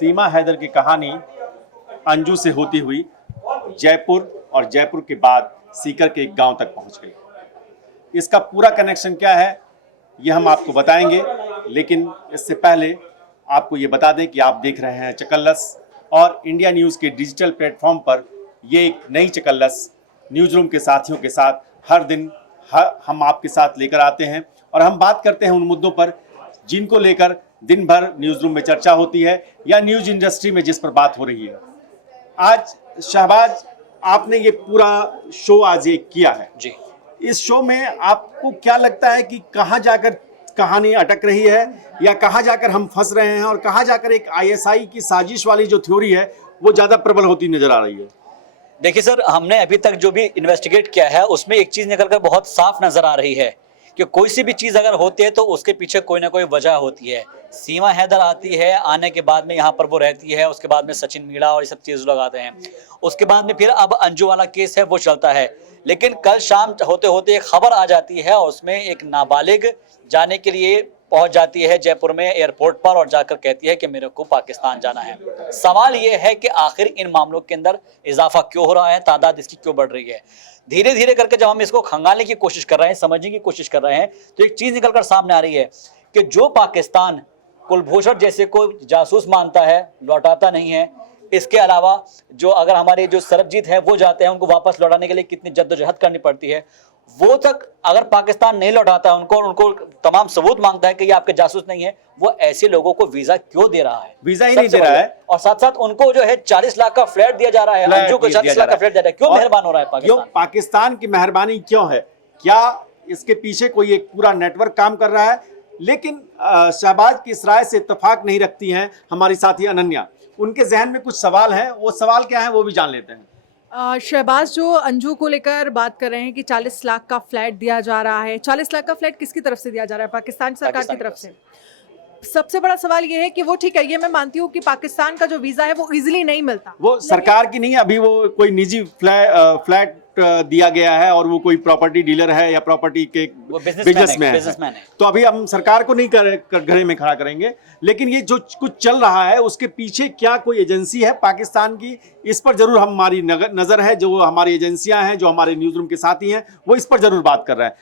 सीमा हैदर की कहानी अंजू से होती हुई जयपुर और जयपुर के बाद सीकर के एक गांव तक पहुंच गई। इसका पूरा कनेक्शन क्या है ये हम आपको बताएंगे, लेकिन इससे पहले आपको ये बता दें कि आप देख रहे हैं चकल्लस और इंडिया न्यूज़ के डिजिटल प्लेटफॉर्म पर ये एक नई चकल्लस न्यूज़ रूम के साथियों के साथ हर दिन हम आपके साथ लेकर आते हैं और हम बात करते हैं उन मुद्दों पर जिनको लेकर दिन भर न्यूज़ रूम में चर्चा होती है या न्यूज़ इंडस्ट्री में जिस पर बात हो रही है। आज शहबाज, आपने ये पूरा शो आज एक किया है जी। इस शो में आपको क्या लगता है कि कहाँ जाकर कहानी अटक रही है या कहाँ जाकर हम फंस रहे हैं और कहाँ जाकर एक आईएसआई की साजिश वाली जो थ्योरी है वो ज़्यादा प्रबल होती नजर आ रही है? देखिए सर, हमने अभी तक जो भी इन्वेस्टिगेट किया है उसमें एक चीज निकल कर बहुत साफ नजर आ रही है कि कोई सी भी चीज अगर होती है तो उसके पीछे कोई ना कोई वजह होती है। सीमा हैदर आती है, आने के बाद में यहाँ पर वो रहती है, उसके बाद में सचिन मीणा और ये सब चीज लगाते हैं, उसके बाद में फिर अब अंजू वाला केस है वो चलता है। लेकिन कल शाम होते होते एक खबर आ जाती है और उसमें एक नाबालिग जाने के लिए पहुंच जाती है जयपुर में एयरपोर्ट पर और जाकर कहती है कि मेरे को पाकिस्तान जाना है। सवाल ये है कि आखिर इन मामलों के अंदर इजाफा क्यों हो रहा है, तादाद इसकी क्यों बढ़ रही है। धीरे धीरे करके जब हम इसको खंगालने की कोशिश कर रहे हैं, समझने की कोशिश कर रहे हैं, तो एक चीज निकल कर सामने आ रही है कि जो पाकिस्तान कुलभूषण जैसे को जासूस मानता है, लौटाता नहीं है। इसके अलावा जो अगर हमारे जो सरबजीत है वो जाते हैं, उनको वापस लौटाने के लिए कितनी जद्दोजहद करनी पड़ती है, वो तक अगर पाकिस्तान नहीं लौटाता है उनको तमाम सबूत मांगता है कि ये आपके जासूस नहीं है, वो ऐसे लोगों को वीजा क्यों दे रहा है? वीजा ही नहीं दे रहा है और साथ साथ उनको जो है 40 लाख का फ्लैट दिया जा रहा है, अंजू को 40 लाख का फ्लैट दिया जा रहा है। क्यों मेहरबान हो रहा है पाकिस्तान? पाकिस्तान की मेहरबानी क्यों है? क्या इसके पीछे कोई एक पूरा नेटवर्क काम कर रहा है? लेकिन शहबाज की इस राय से इत्तेफाक नहीं रखती हैं हमारी साथी अनन्या। उनके जहन में कुछ सवाल हैं, वो सवाल क्या है वो भी जान लेते हैं। शहबाज जो अंजू को लेकर बात कर रहे हैं कि 40 लाख का फ्लैट दिया जा रहा है, 40 लाख का फ्लैट किसकी तरफ से दिया जा रहा है? पाकिस्तान सरकार की तरफ से। सबसे बड़ा सवाल ये है कि वो ठीक है, ये मैं मानती हूँ कि पाकिस्तान का जो वीजा है वो इजीली नहीं मिलता, वो सरकार की नहीं, अभी वो कोई निजी फ्लैट दिया गया है और वो कोई प्रॉपर्टी डीलर है या प्रॉपर्टी के बिजनेसमैन है, तो अभी हम सरकार को नहीं घरे में खड़ा करेंगे। लेकिन ये जो कुछ चल रहा है उसके पीछे क्या कोई एजेंसी है पाकिस्तान की? इस पर जरूर हमारी नजर है, जो हमारी एजेंसियां हैं, जो हमारे न्यूज रूम के साथी हैं, वो इस पर जरूर बात कर रहे हैं।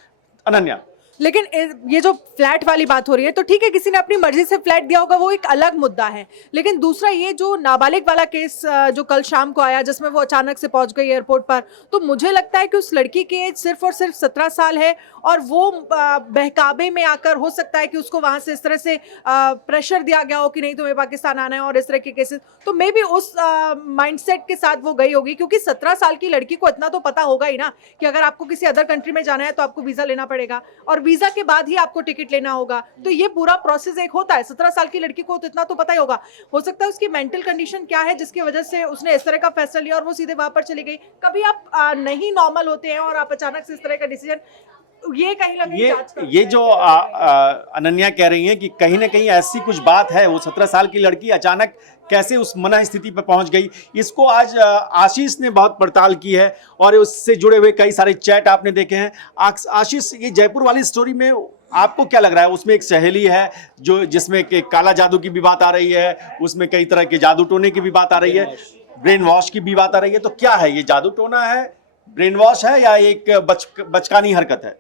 अनन्या, लेकिन ये जो फ्लैट वाली बात हो रही है तो ठीक है, किसी ने अपनी मर्जी से फ्लैट दिया होगा, वो एक अलग मुद्दा है। लेकिन दूसरा ये जो नाबालिग वाला केस जो कल शाम को आया, जिसमें वो अचानक से पहुंच गई एयरपोर्ट पर, तो मुझे लगता है कि उस लड़की की एज सिर्फ और सिर्फ 17 साल है और वो बहकावे में आकर हो सकता है कि उसको वहां से इस तरह से प्रेशर दिया गया हो कि नहीं तुम्हें पाकिस्तान आना है और इस तरह के केसेस, तो मे बी उस माइंडसेट के साथ वो गई होगी। क्योंकि 17 साल की लड़की को इतना तो पता होगा ही ना कि अगर आपको किसी अदर कंट्री में जाना है तो आपको वीजा लेना पड़ेगा और वीजा के बाद ही आपको टिकट लेना होगा। तो ये पूरा प्रोसेस एक होता है। 17 साल की लड़की को तो इतना तो पता ही होगा। हो सकता है उसकी मेंटल कंडीशन क्या है जिसकी वजह से उसने इस तरह का फैसला लिया और वो सीधे वहां पर चली गई। कभी आप नहीं नॉर्मल होते हैं और आप अचानक से इस तरह का डिसीजन, ये कहीं ना कहीं ये जो अनन्या कह रही है कि कहीं ना कहीं ऐसी कुछ बात है, वो 17 साल की लड़की अचानक कैसे उस मना स्थिति पर पहुंच गई, इसको आज आशीष ने बहुत पड़ताल की है और उससे जुड़े हुए कई सारे चैट आपने देखे हैं। आशीष, ये जयपुर वाली स्टोरी में आपको क्या लग रहा है? उसमें एक सहेली है जो जिसमें काला जादू की भी बात आ रही है, उसमें कई तरह के जादू टोने की भी बात आ रही है, ब्रेन वॉश की भी बात आ रही है, तो क्या है ये? जादू टोना है, ब्रेन वॉश है या एक बचकानी हरकत है?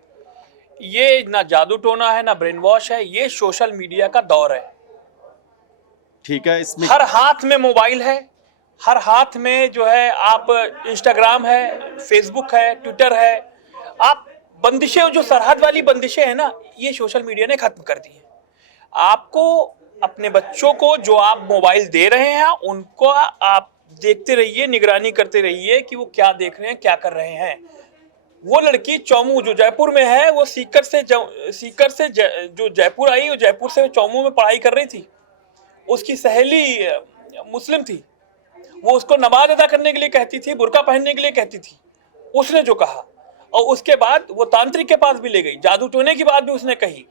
ये ना जादू टोना है ना ब्रेन वॉश है, ये सोशल मीडिया का दौर है। ठीक है, इसमें हर हाथ में मोबाइल है, हर हाथ में जो है आप इंस्टाग्राम है, फेसबुक है, ट्विटर है। आप बंदिशें, जो सरहद वाली बंदिशें हैं ना, ये सोशल मीडिया ने खत्म कर दी है। आपको अपने बच्चों को जो आप मोबाइल दे रहे हैं उनको आप देखते रहिए, निगरानी करते रहिए कि वो क्या देख रहे हैं, क्या कर रहे हैं। वो लड़की चौमू जो जयपुर में है, वो सीकर से जो जयपुर आई, वो जयपुर से चौमू में पढ़ाई कर रही थी। उसकी सहेली मुस्लिम थी, वो उसको नमाज अदा करने के लिए कहती थी, बुर्का पहनने के लिए कहती थी। उसने जो कहा, और उसके बाद वो तांत्रिक के पास भी ले गई, जादू टोने की बात भी उसने कही।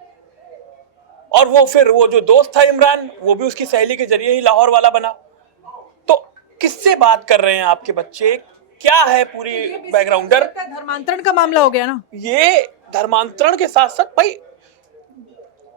और वो फिर वो जो दोस्त था इमरान, वो भी उसकी सहेली के जरिए ही लाहौर वाला बना। तो किससे बात कर रहे हैं आपके बच्चे? क्या है पूरी बैकग्राउंडर? धर्मांतरण का मामला हो गया ना। ये धर्मांतरण के साथ साथ भाई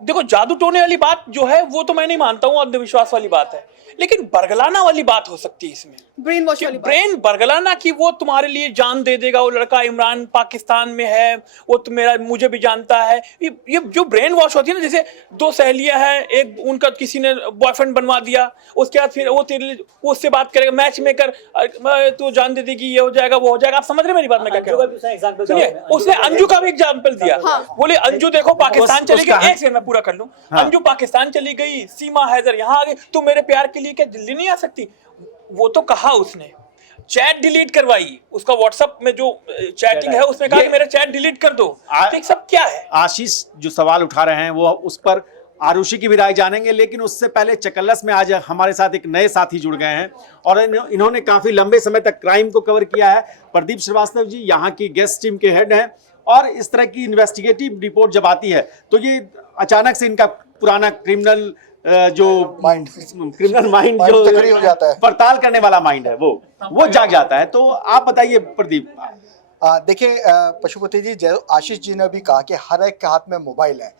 देखो जादू टोने वाली बात जो है वो तो मैं नहीं मानता हूँ, अंधविश्वास वाली बात है, लेकिन बरगलाना वाली बात हो सकती है इसमें। ब्रेन वॉश वाली बात। ब्रेन बरगलाना की वो तुम्हारे लिए जान दे देगा, वो लड़का इमरान पाकिस्तान में है, वो तो मेरा मुझे भी जानता है, ये जो ब्रेन वॉश होती है ना, जैसे दो सहेलियां हैं, एक उनका किसी ने बॉयफ्रेंड बनवा दिया, उसके बाद फिर वो तेरे वो उससे बात करेगा, मैच मेकर तो जान दे देगी, ये हो जाएगा वो हो जाएगा। आप समझ रहे मेरी बात मैं क्या कह रहा हूँ? सुनिए, उसने अंजू का भी एग्जाम्पल दिया, बोले अंजू देखो पाकिस्तान चली गई, एक सेकंड मैं पूरा कर लूं, अंजू पाकिस्तान चली गई, सीमा हैदर यहाँ आ गई, तुम मेरे प्यार के लिए क्या दिल्ली नहीं आ सकती? वो तो कहा उसने, चैट डिलीट करवाई, उसका व्हाट्सएप में जो चैटिंग है उसमें कहा कि मेरा चैट डिलीट कर दो। ठीक, सब क्या है? आशीष जो सवाल उठा रहे हैं वो उस पर आरुषि की भी राय जानेंगे, लेकिन उससे पहले चकल्लस में आज हमारे साथ एक नए साथी जुड़ गए हैं और इन्होंने काफी लंबे समय तक क्राइम को कवर किया है। प्रदीप श्रीवास्तव जी यहाँ की गेस्ट टीम के हेड हैं और इस तरह की इन्वेस्टिगेटिव रिपोर्ट जब आती है तो ये अचानक से इनका पुराना क्रिमिनल जो माइंड जो सक्रिय हो जाता है, पड़ताल करने वाला माइंड है वो जाग जाता है। तो आप बताइए प्रदीप। देखिए पशुपति जी, आशीष जी ने भी कहा कि हर एक के हाथ में मोबाइल है।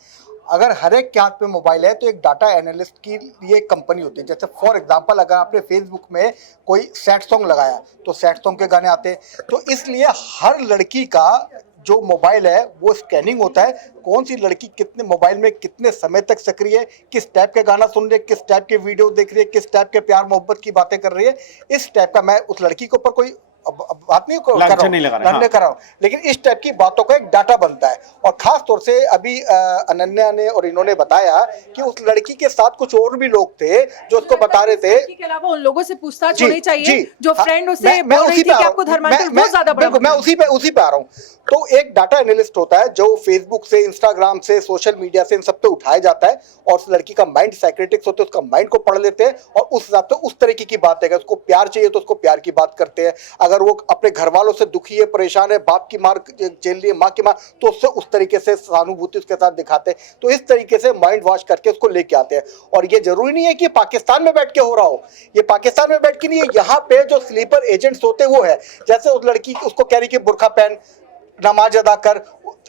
अगर हर एक के हाथ में मोबाइल है तो एक डाटा एनालिस्ट की ये कंपनी होती है। जैसे फॉर एग्जांपल अगर आपने फेसबुक में कोई सैड सॉन्ग लगाया तो सैड सॉन्ग के गाने आते हैं, तो इसलिए हर लड़की का जो मोबाइल है वो स्कैनिंग होता है, कौन सी लड़की कितने मोबाइल में कितने समय तक सक्रिय है, किस टाइप के गाना सुन रही है, किस टाइप के वीडियो देख रही है, किस टाइप के प्यार मोहब्बत की बातें कर रही है। इस टाइप का, मैं उस लड़की के ऊपर कोई बात नहीं कर रहा हूँ, लेकिन इस टाइप की बातों का एक डाटा बनता है। और खास तौर से अभी अनन्या ने और इन्होंने बताया कि उस लड़की के साथ कुछ और भी लोग थे जो उसको बता रहे थे के अलावा उन लोगों से पूछताछ होनी चाहिए जो फ्रेंड उसे बोल रही थी कि आपको धर्मांतर बहुत ज्यादा बड़ा। मैं उसी पे आ रहा हूँ। तो एक डाटा एनालिस्ट होता है जो फेसबुक से, इंस्टाग्राम से, सोशल मीडिया से इन सब पे उठाया जाता है और उस लड़की का माइंड साइक्रेटिक्स होते हैं, उसका माइंड को पढ़ लेते हैं और उस हिसाब से उस तरीके की बात है। उसको प्यार चाहिए तो उसको प्यार की बात करते हैं, अगर वो अपने घर वालों से दुखी है, परेशान है, बाप की मार झेल रही है, माँ की मार, तो उससे उस तरीके से सहानुभूति उसके साथ दिखाते हैं। तो इस तरीके से माइंड वॉश करके उसको लेके आते हैं। और ये जरूरी नहीं है कि पाकिस्तान में बैठ के हो रहा हो, ये पाकिस्तान में बैठ के नहीं है, यहाँ पे जो स्लीपर एजेंट्स होते वो है। जैसे उस लड़की उसको कह रही कि बुर्खा पहन, नमाज अदा कर,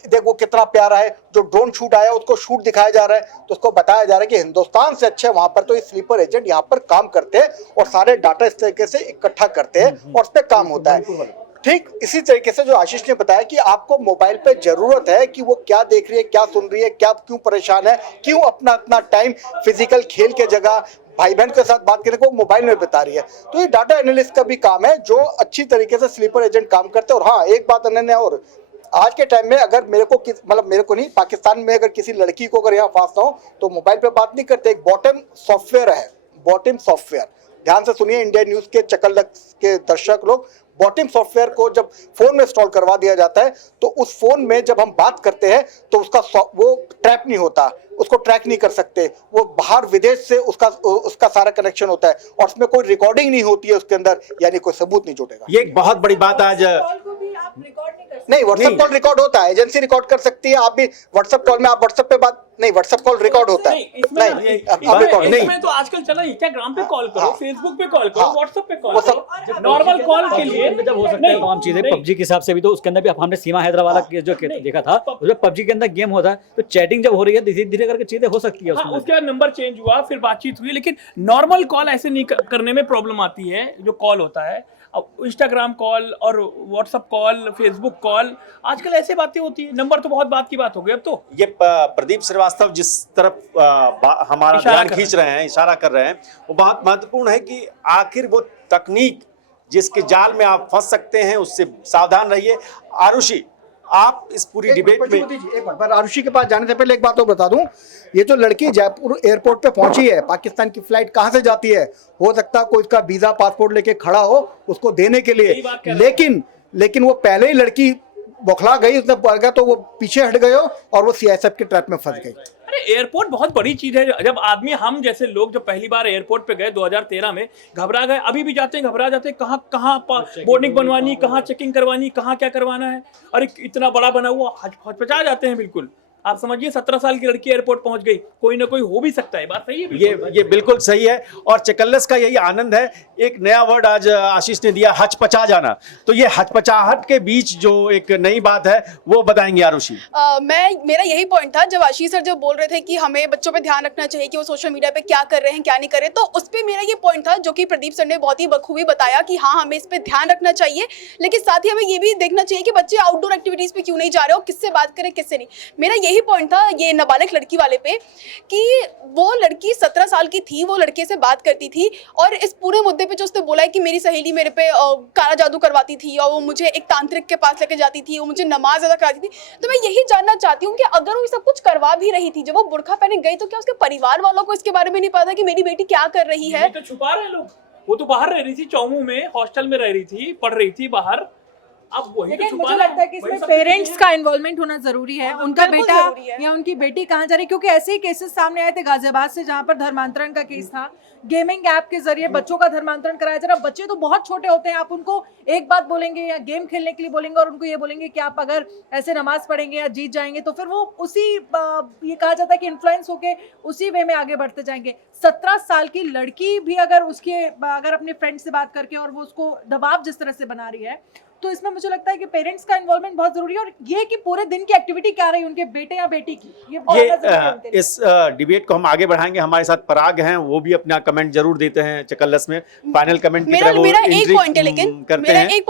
देख वो कितना प्यारा है, जो ड्रोन शूट आया उसको शूट दिखाया जा रहा है, तो उसको बताया जा रहा है कि हिंदुस्तान से अच्छे वहां पर तो ये स्लीपर एजेंट यहाँ पर काम करते हैं और सारे डाटा इस तरीके से इकट्ठा करते हैं और उस पर काम होता है। ठीक इसी तरीके से जो आशीष ने बताया कि आपको मोबाइल पे जरूरत है कि वो क्या देख रही है, क्या सुन रही है, क्या क्यों परेशान है, क्यों अपना टाइम फिजिकल खेल के जगह भाई बहन के साथ बात करने को मोबाइल में बिता रही है। तो ये डाटा एनालिस्ट का भी काम है जो अच्छी तरीके से स्लीपर एजेंट काम करते हैं। और हाँ, एक बात अनन्या, और आज के टाइम में अगर मेरे को नहीं, पाकिस्तान में अगर किसी लड़की को अगर यहाँ फांसना हो तो मोबाइल पे बात नहीं करते, एक बॉटम सॉफ्टवेयर है, बॉटम सॉफ्टवेयर। ध्यान से सुनिए इंडिया न्यूज के चकल्लस के दर्शक लोग, बॉटम सॉफ्टवेयर को जब फोन में इंस्टॉल करवा दिया जाता है तो उस फोन में जब हम बात करते हैं तो उसका वो ट्रैप नहीं होता, उसको ट्रैक नहीं कर सकते, वो बाहर विदेश से उसका सारा कनेक्शन होता है और उसमें कोई रिकॉर्डिंग नहीं होती है उसके अंदर, यानी कोई सबूत नहीं जुटेगा। ये एक बहुत बड़ी बात आज नहीं, व्हाट्सएप कॉल रिकॉर्ड होता है, एजेंसी रिकॉर्ड कर सकती है। आप भी व्हाट्सएप कॉल में आप व्हाट्सएप पे बात नहीं, व्हाट्सएप कॉल रिकॉर्ड होता है। इसमें तो आजकल चला इंस्टाग्राम पे कॉल करो, फेसबुक पे कॉल करो, व्हाट्सएप पे कॉल करो, नॉर्मल कॉल के लिए जब हो सकता है तमाम चीजें पबजी के हिसाब से भी, तो उसके अंदर भी हमने सीमा हैदरा वाला जो देखा था, उसमें पबजी के अंदर गेम होता है तो चैटिंग जब हो रही है धीरे धीरे करके चीजें हो सकती है। उसके बाद नंबर चेंज हुआ, फिर बातचीत हुई, लेकिन नॉर्मल कॉल ऐसे नहीं करने में प्रॉब्लम आती है। जो कॉल होता है अब इंस्टाग्राम कॉल और व्हाट्सएप कॉल, फेसबुक कॉल, आजकल ऐसे बातें होती है। नंबर तो बहुत बात की बात हो गई अब तो। ये प्रदीप श्रीवास्तव जिस तरफ हमारा ध्यान खींच रहे हैं, इशारा कर रहे हैं, वो बहुत महत्वपूर्ण है कि आखिर वो तकनीक जिसके जाल में आप फंस सकते हैं उससे सावधान रहिए। आरुषि, आप इस पूरी डिबेट में एक मिनट पर आरुषि के पास जाने से पहले एक बात और बता दूं, ये जो लड़की जयपुर एयरपोर्ट पे पहुंची है, पाकिस्तान की फ्लाइट कहां से जाती है, हो सकता है कोई इसका वीजा पासपोर्ट लेके खड़ा हो उसको देने के लिए, लेकिन वो पहले ही लड़की बौखला गई, उसने पड़ गया तो वो पीछे हट गए और वो सीआईएसएफ के ट्रैप में फंस गई। अरे एयरपोर्ट बहुत बड़ी चीज है। जब आदमी, हम जैसे लोग जब पहली बार एयरपोर्ट पे गए 2013 में, घबरा गए, अभी भी जाते हैं घबरा जाते हैं, कहाँ बोर्डिंग बनवानी, कहाँ चेकिंग करवानी, कहाँ क्या करवाना है। अरे इतना बड़ा बना हुआ, हचपचा जाते हैं बिल्कुल। आप समझिए 17 साल की लड़की एयरपोर्ट पहुंच गई, कोई ना कोई हो भी सकता है, बात सही है। ये बिल्कुल सही है और चकल्लस का यही आनंद है। एक नया वर्ड आज आशीष ने दिया, हचपचा जाना। तो ये हचपचाहट के बीच जो एक नई बात है वो बताएंगे आरुषि। मेरा यही पॉइंट था जब आशीष सर जब बोल रहे थे कि हमें बच्चों पे ध्यान रखना चाहिए कि वो सोशल मीडिया पे क्या कर रहे हैं क्या नहीं कर रहे, तो उस पर मेरा ये पॉइंट था जो कि प्रदीप सर ने बहुत ही बखूबी बताया कि हाँ हमें इस पे ध्यान रखना चाहिए, लेकिन साथ ही हमें ये भी देखना चाहिए कि बच्चे आउटडोर एक्टिविटीज पे क्यों नहीं जा रहे हो, किससे बात करें किससे नहीं। मेरा यही पॉइंट था ये नाबालिग लड़की वाले पे कि वो लड़की 17 साल की थी, वो लड़के से बात करती थी और इस पूरे मुद्दे पे जो उसने बोला है कि मेरी सहेली मेरे पे काला जादू करवाती थी और वो मुझे एक तांत्रिक के पास लेके जाती थी, वो मुझे नमाज अदा कराती थी, तो मैं यही जानना चाहती हूँ कि अगर वो सब कुछ करवा भी रही थी, जब वो बुर्का पहने गई तो क्या उसके परिवार वालों को इसके बारे में नहीं पता कि मेरी बेटी क्या कर रही है? तो छुपा रहे लोग, वो तो बाहर रह रही थी, चौमू में हॉस्टल में रह रही थी, पढ़ रही थी बाहर। अब वही तो लेकिन छुपा मुझे रहे लगता है कि हैं, वही इसमें सब पेरेंट्स का इन्वॉल्वमेंट होना जरूरी है, उनका बिल्कुल बेटा जरूरी है। या उनकी बेटी कहाँ जा रही है, क्योंकि ऐसे ही केसेस सामने आए थे गाजियाबाद से जहाँ पर धर्मांतरण का केस था। गेमिंग ऐप के जरिए बच्चों का धर्मांतरण कराया जा रहा। बच्चे तो बहुत छोटे होते हैं, आप उनको एक बात बोलेंगे या गेम खेलने के लिए बोलेंगे और उनको ये बोलेंगे कि आप अगर ऐसे नमाज पढ़ेंगे या जीत जाएंगे तो फिर वो उसी ये कहा जाता है कि इन्फ्लुएंस होके उसी वे में आगे बढ़ते जाएंगे। 17 साल की लड़की भी अगर अपने फ्रेंड से बात करके और वो उसको दबाव जिस तरह से बना रही है, तो इसमें मुझे लगता है कि पेरेंट्स का इन्वॉल्वमेंट बहुत जरूरी है। और ये कि पूरे दिन की एक्टिविटी क्या रही उनके बेटे या बेटी की, ये बहुत ज़्यादा जरूरी है उनके लिए। इस डिबेट को हम आगे बढ़ाएंगे। हमारे साथ पराग हैं, वो भी अपना कमेंट जरूर देते हैं चकल्लस में। फाइनल कमेंट की तरह वो मेरा एक entry, पॉइंट है, लेकिन करते मेरा हैं। एक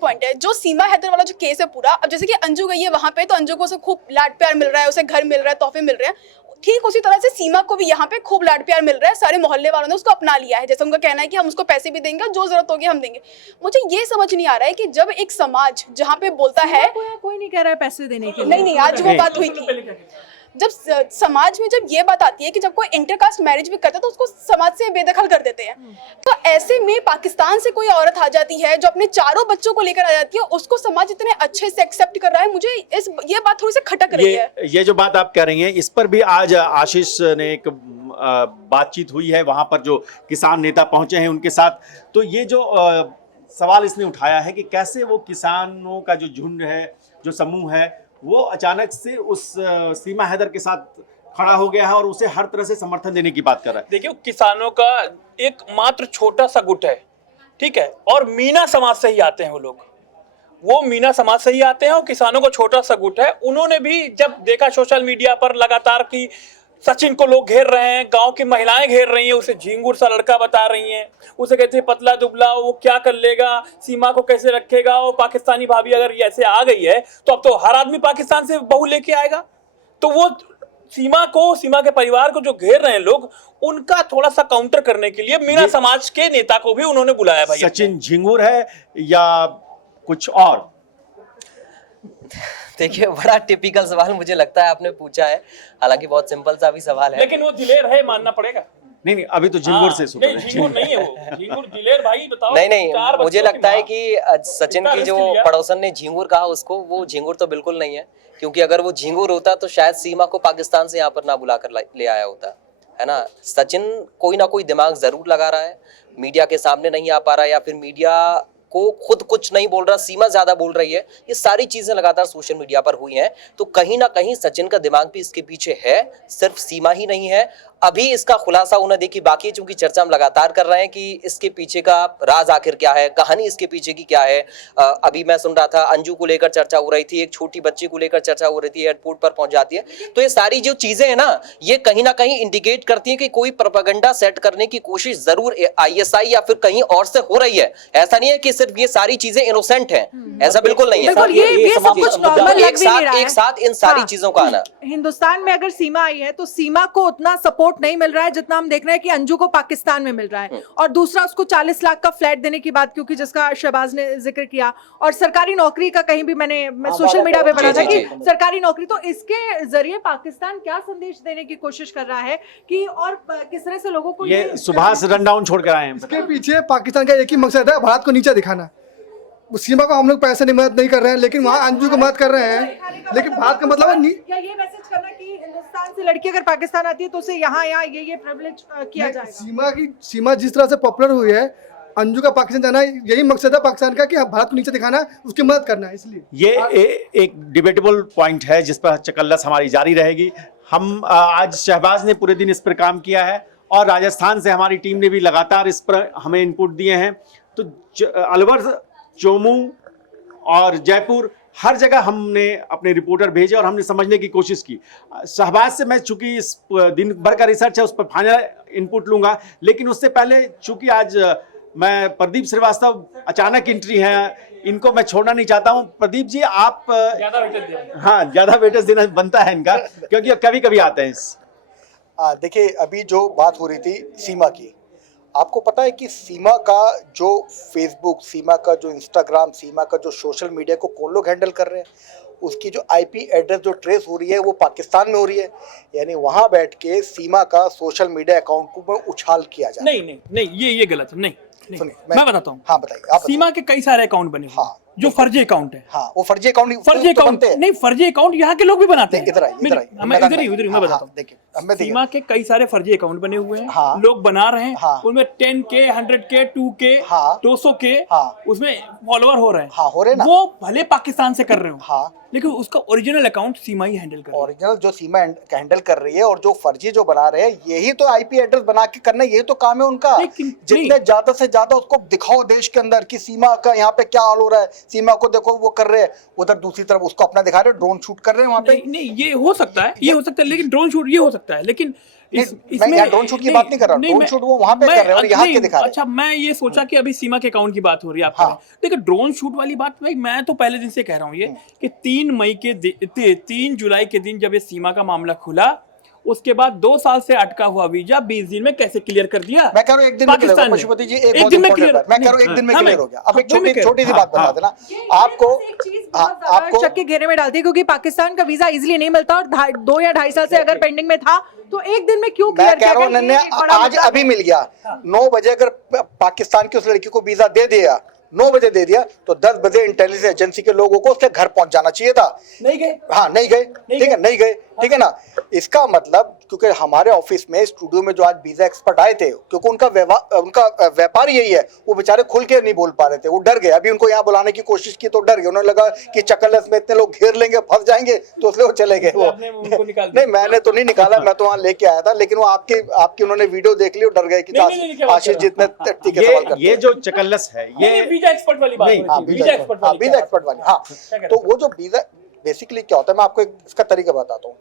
पॉइंट है जो सीमा हैदर वाला जो केस है पूरा। अब जैसे कि अंजू गई है वहां पे, तो अंजू को उसे खूब लाड प्यार मिल रहा है, उसे घर मिल रहा है, तोहफे मिल रहे हैं, ठीक उसी तरह से सीमा को भी यहाँ पे खूब लाड प्यार मिल रहा है। सारे मोहल्ले वालों ने उसको अपना लिया है, जैसे उनका कहना है कि हम उसको पैसे भी देंगे, जो जरूरत होगी हम देंगे। मुझे ये समझ नहीं आ रहा है कि जब एक समाज जहाँ पे बोलता है, कोई नहीं कह रहा है पैसे देने के लिए। नहीं आज वो बात हुई थी, जब समाज में जब ये बात आती है कि जब कोई इंटरकास्ट मैरिज भी करता है तो उसको समाज से बेदखल कर देते हैं। तो ऐसे में पाकिस्तान से कोई औरत आ जाती है जो अपने चारों बच्चों को लेकर आ जाती है, उसको समाज इतने अच्छे से एक्सेप्ट कर रहा है। मुझे ये बात थोड़ी सी खटक रही है। ये जो बात आप कह रही हैं, इस पर भी आज आशीष ने एक बातचीत हुई है, वहां पर जो किसान नेता पहुंचे हैं उनके साथ। तो ये जो सवाल इसने उठाया है कि कैसे वो किसानों का जो झुंड है, जो समूह है, वो अचानक से उस सीमा हैदर के साथ खड़ा हो गया है और उसे हर तरह से समर्थन देने की बात कर रहा है। देखिए किसानों का एक मात्र छोटा सा गुट है, ठीक है, और मीना समाज से ही आते हैं वो मीना समाज से ही आते हैं और किसानों का छोटा सा गुट है। उन्होंने भी जब देखा सोशल मीडिया पर लगातार कि सचिन को लोग घेर रहे हैं, गांव की महिलाएं घेर रही हैं, उसे झिंगुर सा लड़का बता रही हैं, उसे कहते हैं पतला दुबला, वो क्या कर लेगा, सीमा को कैसे रखेगा, और पाकिस्तानी भाभी अगर ये ऐसे आ गई है तो अब तो हर आदमी पाकिस्तान से बहू लेके आएगा। तो वो सीमा के परिवार को जो घेर रहे हैं लोग, उनका थोड़ा सा काउंटर करने के लिए मीना समाज के नेता को भी उन्होंने बुलाया। भाई सचिन झिंगुर है या कुछ और? देखिए बड़ा टिपिकल सवाल मुझे लगता है आपने पूछा है, हालांकि बहुत सिंपल सा भी सवाल है, लेकिन वो दिलेर है, मानना पड़ेगा। नहीं अभी तो झिंगुर से नहीं, झिंगुर नहीं है वो, झिंगुर दिलेर भाई बताओ। नहीं मुझे लगता है कि सचिन की जो पड़ोसन ने झिंगुर कहा उसको, वो झिंगुर तो बिल्कुल नहीं है, क्योंकि अगर वो झिंगुर होता तो शायद सीमा को पाकिस्तान से यहाँ पर ना बुलाकर ले आया होता, है ना। सचिन कोई ना कोई दिमाग जरूर लगा रहा है, मीडिया के सामने नहीं आ पा रहा है या फिर मीडिया को खुद कुछ नहीं बोल रहा, सीमा ज्यादा बोल रही है। ये सारी चीजें लगातार सोशल मीडिया पर हुई हैं, तो कहीं ना कहीं सचिन का दिमाग भी इसके पीछे है, सिर्फ सीमा ही नहीं है। अभी इसका खुलासा होना देखिए बाकी, चूंकि चर्चा हम लगातार कर रहे हैं कि इसके पीछे का राज आखिर क्या है, कहानी इसके पीछे की क्या है। अभी मैं सुन रहा था अंजू को लेकर चर्चा हो रही थी, एक छोटी बच्ची को लेकर चर्चा हो रही थी, एयरपोर्ट पर पहुंच जाती है। तो ये सारी जो चीजें हैं ना, ये कहीं ना कहीं इंडिकेट करती है कि कोई प्रोपेगेंडा सेट करने की कोशिश जरूर ISI या फिर कहीं और से हो रही है। ऐसा नहीं है कि सिर्फ ये सारी चीजें इनोसेंट हैं, ऐसा बिल्कुल नहीं है। ये सब कुछ नॉर्मल लग भी नहीं रहा है। एक साथ इन सारी चीजों का आना। हिंदुस्तान में अगर सीमा आई है तो सीमा को उतना सपोर्ट नहीं मिल रहा है जितना हम देख रहे हैं कि अंजू को पाकिस्तान में मिल रहा है। और दूसरा, उसको 40 लाख का फ्लैट देने की बात, क्योंकि जिसका शहबाज ने जिक्र किया, और सरकारी नौकरी का कहीं भी मैंने सोशल मीडिया पे पढ़ा था कि सरकारी नौकरी, तो इसके जरिए पाकिस्तान क्या संदेश देने की कोशिश कर रहा है कि और किस तरह से लोगों को ये सुभाष रनडाउन छोड़ कर आए हैं। इसके पीछे पाकिस्तान का एक ही मकसद है, भारत को नीचे दिखाना। सीमा को हम लोग पैसे नहीं मदद नहीं कर रहे हैं, लेकिन वहाँ अंजू को मदद कर रहे हैं, लेकिन भारत का मतलब है क्या ये मैसेज करना कि हिंदुस्तान से लड़की अगर पाकिस्तान आती है तो उसे यहाँ ये प्रिविलेज किया जाएगा। सीमा जिस तरह से पॉपुलर हुई है, अंजू का पाकिस्तान जाना यही मकसद है पाकिस्तान का कि भारत को नीचे दिखाना, उसकी मदद करना है, इसलिए ये एक डिबेटेबल पॉइंट है जिस पर चकल्लस हमारी जारी रहेगी। हम आज शहबाज ने पूरे दिन इस पर काम किया है और राजस्थान से हमारी टीम ने भी लगातार इस पर हमें इनपुट दिए हैं। तो अलवर, चोमू और जयपुर हर जगह हमने अपने रिपोर्टर भेजे और हमने समझने की कोशिश की। शहबाज से मैं चूंकि इस दिन भर का रिसर्च है उस पर फाइनल इनपुट लूंगा, लेकिन उससे पहले चूंकि आज मैं प्रदीप श्रीवास्तव अचानक एंट्री है, इनको मैं छोड़ना नहीं चाहता हूं। प्रदीप जी आप ज्यादा वेटेज देना बनता है इनका, क्योंकि कभी कभी आते हैं। देखिए, अभी जो बात हो रही थी सीमा की, आपको पता है कि सीमा का जो फेसबुक, सीमा का जो इंस्टाग्राम, सीमा का जो सोशल मीडिया को कौन लोग हैंडल कर रहे हैं? उसकी जो आईपी एड्रेस जो ट्रेस हो रही है वो पाकिस्तान में हो रही है, यानी वहां बैठ के सीमा का सोशल मीडिया अकाउंट को उछाल किया जाए। नहीं, ये गलत है। नहीं, मैं बताता हूँ। हाँ बताइए। सीमा के कई सारे अकाउंट बने हुए हैं जो फर्जी अकाउंट है। हाँ, वो फर्जी अकाउंट नहीं, फर्जी अकाउंट यहाँ के लोग भी बनाते हैं। इधर मैं बताता हूँ। देखिए, सीमा के कई सारे फर्जी अकाउंट बने हुए हैं। हाँ, लोग बना रहे हैं। हाँ, उनमें 10K, 100K, 2K, हाँ, 200K, हाँ, उसमें फॉलोअर हो रहे हैं। हाँ, हो रहे ना। वो भले पाकिस्तान से कर रहे हो, हाँ, लेकिन उसका ओरिजिनल अकाउंट सीमा ही हैंडल कर रही है। ओरिजिनल जो सीमा हैंडल कर रही है और जो फर्जी जो बना रहे हैं, यही तो आईपी एड्रेस बना के करना, यही तो काम है उनका। जितने ज्यादा से ज्यादा उसको दिखाओ देश के अंदर कि सीमा का यहाँ पे क्या हाल हो रहा है, सीमा को देखो वो कर रहे हैं, उधर दूसरी तरफ उसको अपना दिखा रहे हैं, ड्रोन शूट कर रहे हैं वहाँ पे। नहीं, ये हो सकता है, लेकिन ड्रोन शूट ये हो सकता है, लेकिन मैं ड्रोन शूट की बात नहीं कर रहा, ड्रोन शूट वो वहां पे कर रहे हैं और यहाँ के दिखा रहे हैं। अच्छा, मैं ये सोचा कि अभी सीमा के अकाउंट की बात हो रही है आपका। देखिए, ड्रोन शूट वाली बात भाई मैं तो पहले दिन से कह रहा हूँ ये कि 3 जुलाई के दिन जब ये सीमा का मामला खुला, उसके बाद 2 साल से अटका हुआ वीजा 20 दिन में कैसे क्लियर कर दिया। मैं कह रहा हूँ एक दिन में क्लियर, पशुपति जी एक दिन में क्लियर, मैं कह रहा हूँ एक दिन में क्लियर हो गया। अब एक छोटी सी बात बता देना आपको, आपको शक के घेरे में डालती है, क्योंकि पाकिस्तान का वीजा इजीली नहीं मिलता और 2 या 2.5 साल से अगर पेंडिंग में था तो एक दिन में क्यों क्लियर किया? मैं कह रहा हूँ आज अभी मिल गया 9 बजे, अगर पाकिस्तान की उस लड़की को वीजा दे दिया 9 बजे दे दिया तो 10 बजे इंटेलिजेंस एजेंसी के लोगों को उसके घर पहुंच जाना चाहिए था। नहीं गए। हाँ, नहीं गए, ठीक है, नहीं गए, ठीक है ना। इसका मतलब क्योंकि हमारे ऑफिस में स्टूडियो में जो आज वीजा एक्सपर्ट आए थे, क्योंकि उनका व्यापार यही है, वो बेचारे खुल के नहीं बोल पा रहे थे, वो डर गए। अभी उनको यहाँ बुलाने की कोशिश की तो डर गए, उन्हें लगा कि चकल्लस में इतने लोग घेर लेंगे, फंस जाएंगे, तो इसलिए वो चले गए। वो नहीं, मैंने तो नहीं निकाला, मैं तो वहाँ लेके आया था, लेकिन वो आपकी उन्होंने वीडियो देख ली और डर गए कि आशीष जितने तीखे सवाल करते हैं। ये जो चकल्लस है, ये वीजा एक्सपर्ट वाली बात है। वीजा एक्सपर्ट वाली। हाँ, तो वो जो वीजा बेसिकली क्या होता है, मैं आपको इसका तरीका बताता हूँ।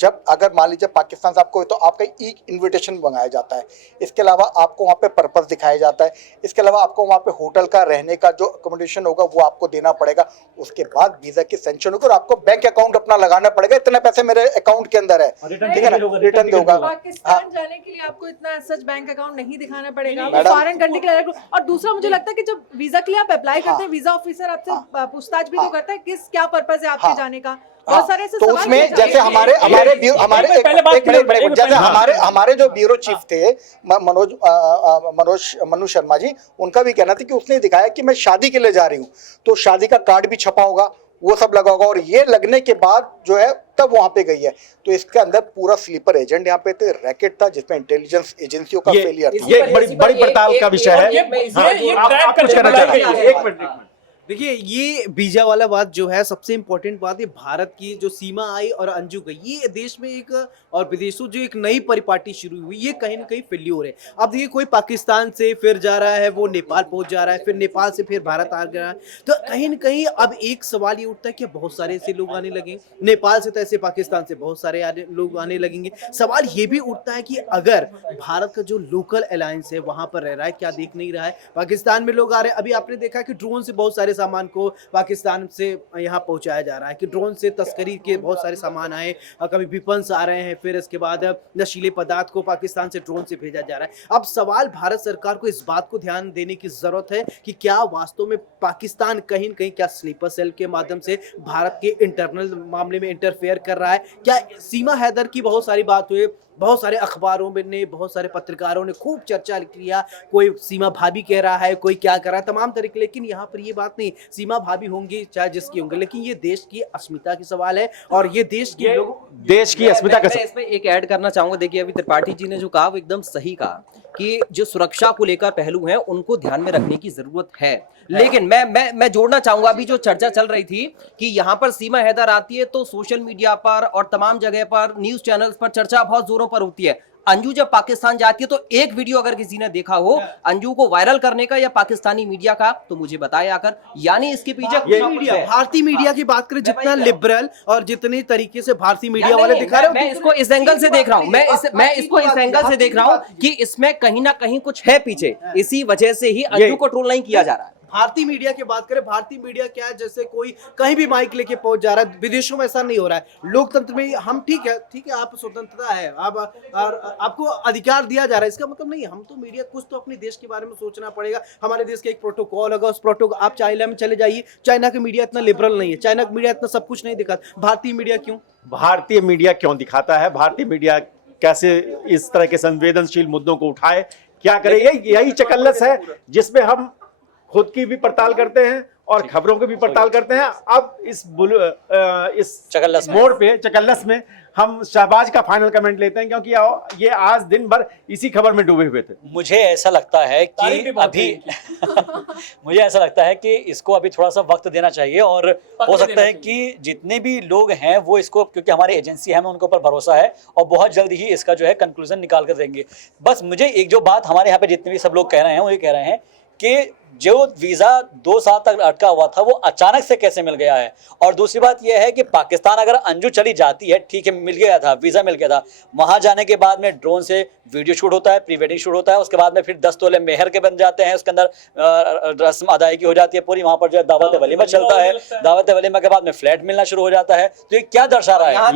जब अगर मान लीजिए पाकिस्तान से आपको, तो आपका ई इन्विटेशन मंगाया जाता है, इसके अलावा आपको वहाँ पे पर्पस दिखाया जाता है, इसके अलावा आपको वहाँ पे होटल का रहने का जो अकोमोडेशन होगा वो आपको देना पड़ेगा, उसके बाद वीजा की सेंक्शन होगी और आपको बैंक अकाउंट अपना लगाना पड़ेगा, इतने पैसे मेरे अकाउंट के अंदर है, ठीक है ना, रिटर्न होगा। पाकिस्तान जाने के लिए आपको इतना सच बैंक अकाउंट नहीं दिखाना पड़ेगा, फॉरेन कंट्री के लिए। और दूसरा मुझे लगता है कि जब वीजा के लिए आप अप्लाई करते हैं, वीजा ऑफिसर आपसे पूछताछ भी तो करता है किस क्या पर्पस है आपके जाने का। बहुत सारे ऐसे तो उसमें जैसे हमारे जो ब्यूरो चीफ थे मनु शर्मा जी, उनका भी कहना था कि उसने दिखाया कि मैं शादी के लिए जा रही हूँ, तो शादी का कार्ड भी छपा होगा, वो सब लगा होगा, और ये लगने के बाद जो है तब वहां पे गई है। तो इसके अंदर पूरा स्लीपर एजेंट यहाँ पे थे, रैकेट था जिसमें इंटेलिजेंस एजेंसियों का फेलियर था। ये बड़ी पड़ताल का विषय है। आप कुछ कहना चाह रहे हैं? एक मिनट। देखिए, ये वीजा वाला बात जो है सबसे इम्पोर्टेंट बात है। भारत की जो सीमा आई और अंजू गई, ये देश में एक और विदेशों जो एक नई परिपाटी शुरू हुई, ये कहीं ना कहीं फेल्योर है। अब देखिए, कोई पाकिस्तान से फिर जा रहा है, वो नेपाल पहुंच जा रहा है, फिर नेपाल से फिर भारत आ गया है, तो कहीं ना कहीं अब एक सवाल ये उठता है कि बहुत सारे ऐसे लोग आने लगे, नेपाल से तो ऐसे पाकिस्तान से बहुत सारे लोग आने लगेंगे। सवाल ये भी उठता है कि अगर भारत का जो लोकल अलायंस है वहां पर रह रहा है, क्या देख नहीं रहा है? पाकिस्तान में लोग आ रहे हैं, अभी आपने देखा कि ड्रोन से बहुत सारे सामान को पाकिस्तान से यहाँ पहुंचाया जा रहा है, कि ड्रोन से तस्करी के बहुत सारे सामान आए, कभी विपन्स आ रहे हैं, फिर इसके बाद नशीले पदार्थ को पाकिस्तान से ड्रोन से भेजा जा रहा है। अब सवाल भारत सरकार को इस बात को ध्यान देने की जरूरत है कि क्या वास्तव में पाकिस्तान कहीं न कहीं क्या स्लीपर सेल के माध्यम से भारत के इंटरनल मामले में इंटरफेयर कर रहा है? क्या सीमा हैदर की बहुत सारी बात हुई, बहुत सारे अखबारों में ने, बहुत सारे पत्रकारों ने खूब चर्चा किया, कोई सीमा भाभी कह रहा है, कोई क्या कर रहा है, तमाम तरीके। लेकिन यहाँ पर ये बात नहीं, सीमा भाभी होंगी चाहे जिसकी होंगी, लेकिन ये देश की अस्मिता की सवाल है और ये देश के लोग देश की अस्मिता का मैं इसमें एक ऐड करना चाहूंगा। देखिए अभी त्रिपाठी जी ने जो कहा वो एकदम सही कहा कि जो सुरक्षा को लेकर पहलू हैं उनको ध्यान में रखने की जरूरत है। लेकिन मैं जोड़ना चाहूंगा, अभी जो चर्चा चल रही थी कि यहाँ पर सीमा हैदर आती है तो सोशल मीडिया पर और तमाम जगह पर न्यूज चैनल्स पर चर्चा बहुत जोरों पर होती है। अंजू जब पाकिस्तान जाती है तो एक वीडियो अगर किसी ने देखा हो अंजू को वायरल करने का या पाकिस्तानी मीडिया का तो मुझे बताए आकर, यानी इसके पीछे भारतीय मीडिया की बात करें, जितना लिबरल और जितने तरीके से भारतीय मीडिया वाले दिखा रहे हो, मैं इसको इस एंगल से देख रहा हूँ, मैं इसको इस एंगल से देख रहा हूँ कि इसमें कहीं ना कहीं कुछ है पीछे, इसी वजह से ही अंजू को ट्रोल नहीं किया जा रहा है। भारतीय मीडिया की बात करें, भारतीय मीडिया क्या है, जैसे कोई कहीं भी माइक लेके पहुंच जा रहा है, विदेशों में ऐसा नहीं हो रहा है। लोकतंत्र में हम ठीक है, आप स्वतंत्रता है, आपको अधिकार दिया जा रहा है, इसका मतलब नहीं हम तो मीडिया कुछ तो अपने देश के बारे में सोचना पड़ेगा। हमारे देश का एक प्रोटोकॉल होगा, उस प्रोटोकॉल, आप चाइना में चले जाइए, चाइना का मीडिया इतना लिबरल नहीं है, चाइना का मीडिया इतना सब कुछ नहीं दिखाता। भारतीय मीडिया क्यों? भारतीय मीडिया क्यों दिखाता है? भारतीय मीडिया कैसे इस तरह के संवेदनशील मुद्दों को उठाए, क्या करे? यही चकल्लस है जिसमें हम खुद की भी पड़ताल करते हैं और खबरों की भी पड़ताल करते हैं। अब इस चकल्लस में हम शहबाज का फाइनल कमेंट लेते हैं, क्योंकि ये आज दिन भर इसी खबर में डूबे हुए थे। मुझे ऐसा लगता है कि अभी मुझे ऐसा लगता है कि इसको अभी थोड़ा सा वक्त देना चाहिए और हो सकता है कि जितने भी लोग हैं वो इसको, क्योंकि हमारी एजेंसी है, हमें उनके ऊपर भरोसा है और बहुत जल्द ही इसका जो है कंक्लूजन निकाल कर देंगे। बस मुझे एक जो बात हमारे यहाँ पे जितने भी सब लोग कह रहे हैं वो ये कह रहे हैं कि जो वीजा 2 साल तक अटका हुआ था वो अचानक से कैसे मिल गया है। और दूसरी बात यह है कि पाकिस्तान अगर अंजू चली जाती है, ठीक है, मिल गया था, वीजा मिल गया था, वहां जाने के बाद में ड्रोन से वीडियो शूट होता है, प्री वेडिंग शूट होता है, उसके बाद में फिर 10 तोले मेहर के बन जाते हैं, उसके अंदर रस्म अदायगी हो जाती है पूरी, वहां पर जो है दावत वलीमा चलता है, दावत वलीमा के बाद में फ्लैट मिलना शुरू हो जाता है। तो ये क्या दर्शा रहा है?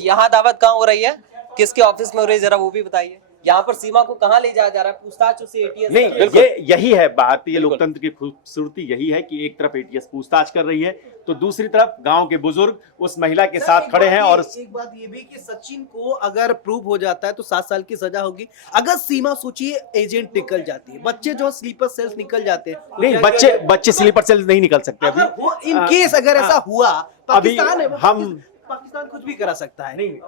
यहाँ दावत कहाँ हो रही है, किसके ऑफिस में हो रही है, जरा वो भी बताइए। यहाँ पर सीमा को कहाँ ले जाया जा रहा है? पूछताछ उससे एटीएस नहीं, यही है भारतीय लोकतंत्र की खूबसूरती, यही है कि एक तरफ एटीएस पूछताछ कर रही है तो दूसरी तरफ गांव के बुजुर्ग उस महिला के साथ खड़े हैं। और एक बात ये भी कि सचिन को अगर प्रूव हो जाता है तो 7 साल की सजा होगी। अगर सीमा सोचिए एजेंट निकल जाती है, बच्चे जो स्लीपर सेल्स निकल जाते हैं, तो नहीं, बच्चे स्लीपर सेल नहीं निकल सकते अभी। इन केस अगर ऐसा हुआ, अभी पाकिस्तान कुछ भी करा सकता है। नहीं,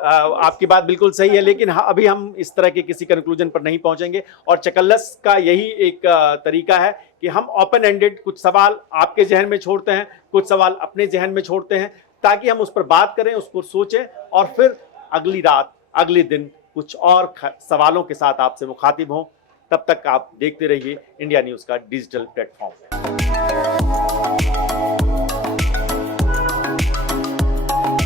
आपकी बात बिल्कुल सही है, लेकिन अभी हम इस तरह के किसी कंक्लूजन पर नहीं पहुंचेंगे। और चकल्लस का यही एक तरीका है कि हम ओपन एंडेड कुछ सवाल आपके जहन में छोड़ते हैं, कुछ सवाल अपने जहन में छोड़ते हैं, ताकि हम उस पर बात करें, उसको सोचें और फिर अगली रात, अगले दिन कुछ और सवालों के साथ आपसे मुखातिब हों। तब तक आप देखते रहिए इंडिया न्यूज़ का डिजिटल प्लेटफॉर्म।